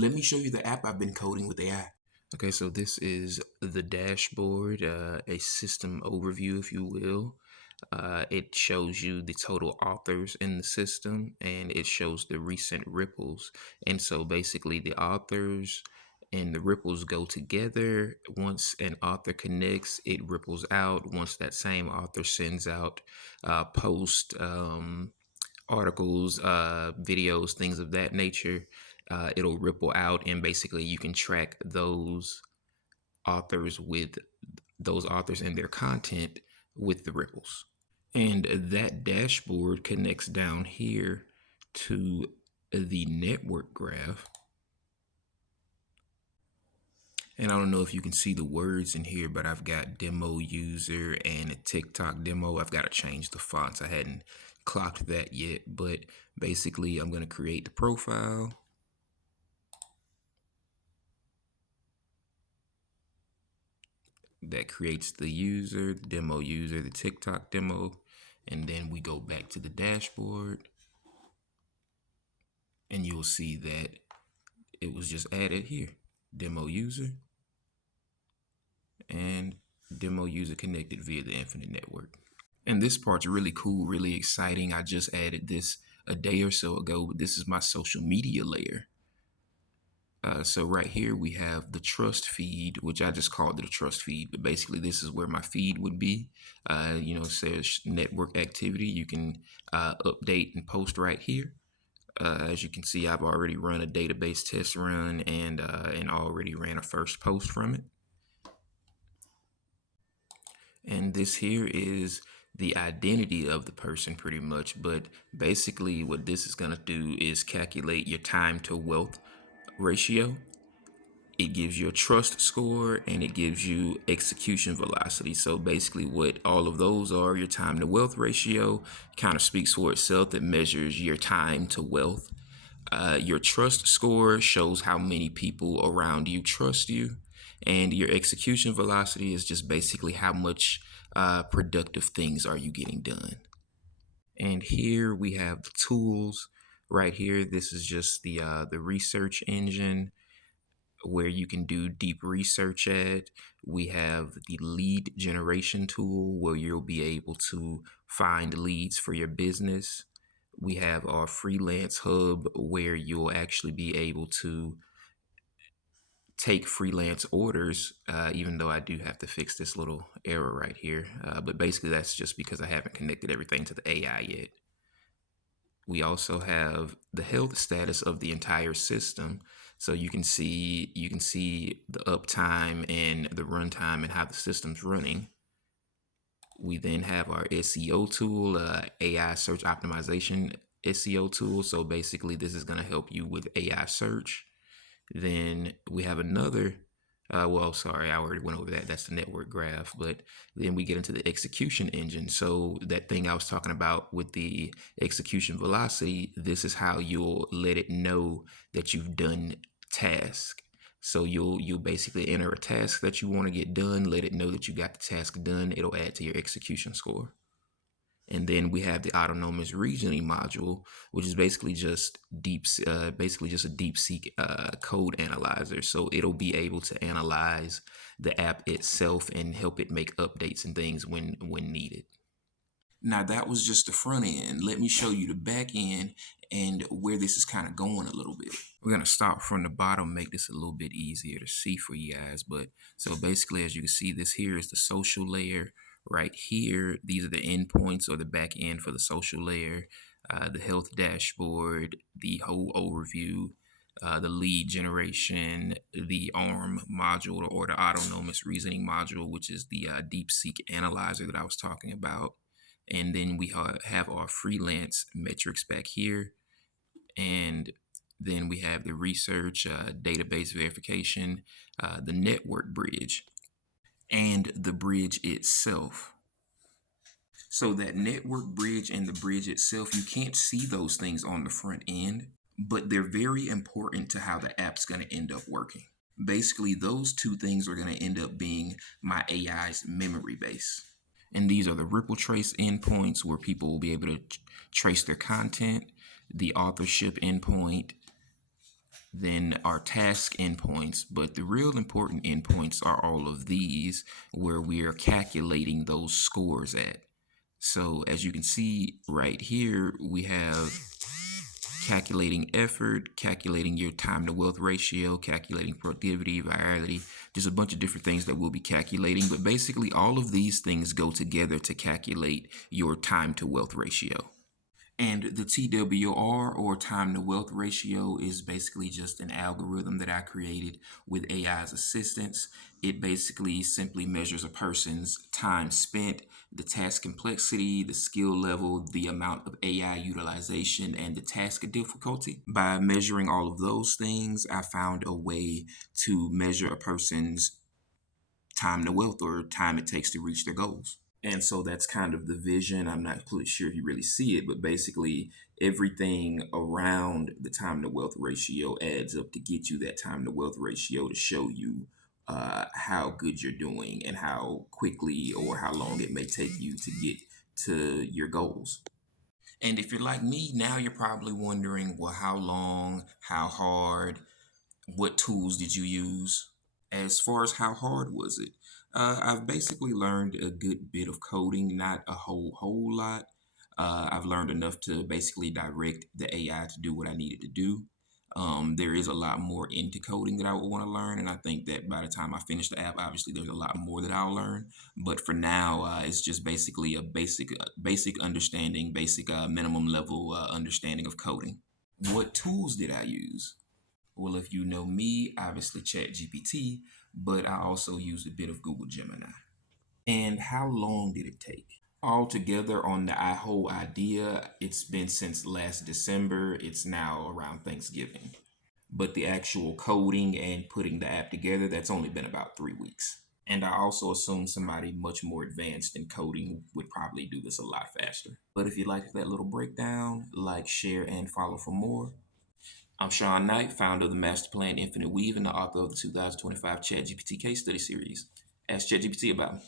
let me show you the app I've been coding with AI. Okay, so this is the dashboard, a system overview, if you will. It shows you the total authors in the system, and it shows the recent ripples. And so basically the authors and the ripples go together. Once an author connects, it ripples out. Once that same author sends out post articles, videos, things of that nature, it'll ripple out, and basically you can track those authors and their content with the ripples. And that dashboard connects down here to the network graph. And I don't know if you can see the words in here, but I've got demo user and a TikTok demo. I've got to change the fonts. I hadn't clocked that yet, but basically I'm going to create the profile. That creates the user, the demo user, the TikTok demo, and then we go back to the dashboard, and you'll see that it was just added here. Demo user and demo user connected via the Infinite Network. And this part's really cool, really exciting. I just added this a day or so ago, but this is my social media layer. So right here we have the trust feed, which I just called it a trust feed, but basically this is where my feed would be. It says network activity. You can update and post right here. As you can see, I've already run a database test run and already ran a first post from it. And this here is the identity of the person pretty much, but basically what this is going to do is calculate your time to wealth ratio. It gives you a trust score and it gives you execution velocity. So basically what all of those are, your time to wealth ratio kind of speaks for itself. It measures your time to wealth. Your trust score shows how many people around you trust you. And your execution velocity is just basically how much productive things are you getting done. And here we have the tools right here. This is just the research engine where you can do deep research at. We have the lead generation tool where you'll be able to find leads for your business. We have our freelance hub where you'll actually be able to take freelance orders, even though I do have to fix this little error right here. But basically that's just because I haven't connected everything to the AI yet. We also have the health status of the entire system. So you can see the uptime and the runtime and how the system's running. We then have our SEO tool, AI search optimization SEO tool. So basically this is going to help you with AI search. Then we have another, I already went over that. That's the network graph. But then we get into the execution engine. So that thing I was talking about with the execution velocity, this is how you'll let it know that you've done task. So you'll basically enter a task that you want to get done, let it know that you got the task done. It'll add to your execution score. And then we have the autonomous reasoning module, which is basically just a DeepSeek code analyzer. So it'll be able to analyze the app itself and help it make updates and things when needed. Now that was just the front end. Let me show you the back end and where this is kind of going a little bit. We're going to start from the bottom, make this a little bit easier to see for you guys. But so basically, as you can see, this here is the social layer. Right here, these are the endpoints or the back end for the social layer, the health dashboard, the whole overview, the lead generation, the ARM module or the autonomous reasoning module, which is the DeepSeek analyzer that I was talking about. And then we have our freelance metrics back here. And then we have the research, database verification, the network bridge, and the bridge itself. So that network bridge and the bridge itself, you can't see those things on the front end, but they're very important to how the app's going to end up working. Basically, those two things are going to end up being my AI's memory base. And these are the ripple trace endpoints where people will be able to trace their content, the authorship endpoint, then our task endpoints. But the real important endpoints are all of these where we are calculating those scores at. So as you can see right here, we have calculating effort, calculating your time to wealth ratio, calculating productivity, virality. There's a bunch of different things that we'll be calculating, but basically all of these things go together to calculate your time to wealth ratio. And the TWR, or time to wealth ratio, is basically just an algorithm that I created with AI's assistance. It basically simply measures a person's time spent, the task complexity, the skill level, the amount of AI utilization, and the task difficulty. By measuring all of those things, I found a way to measure a person's time to wealth, or time it takes to reach their goals. And so that's kind of the vision. I'm not completely sure if you really see it, but basically everything around the time to wealth ratio adds up to get you that time to wealth ratio to show you how good you're doing and how quickly or how long it may take you to get to your goals. And if you're like me, now you're probably wondering, well, how long, how hard, what tools did you use? As far as how hard was it? I've basically learned a good bit of coding, not a whole lot. I've learned enough to basically direct the AI to do what I needed to do. There is a lot more into coding that I would want to learn, and I think that by the time I finish the app, obviously there's a lot more that I'll learn. But for now, it's just basically a basic understanding, basic minimum level understanding of coding. What tools did I use? Well, if you know me, obviously ChatGPT, but I also used a bit of Google Gemini. And how long did it take? Altogether, on the whole idea, it's been since last December. It's now around Thanksgiving. But the actual coding and putting the app together, that's only been about 3 weeks. And I also assume somebody much more advanced in coding would probably do this a lot faster. But if you liked that little breakdown, like, share, and follow for more. I'm Sean Knight, founder of the Master Plan Infinite Weave and the author of the 2025 ChatGPT case study series. Ask ChatGPT about me.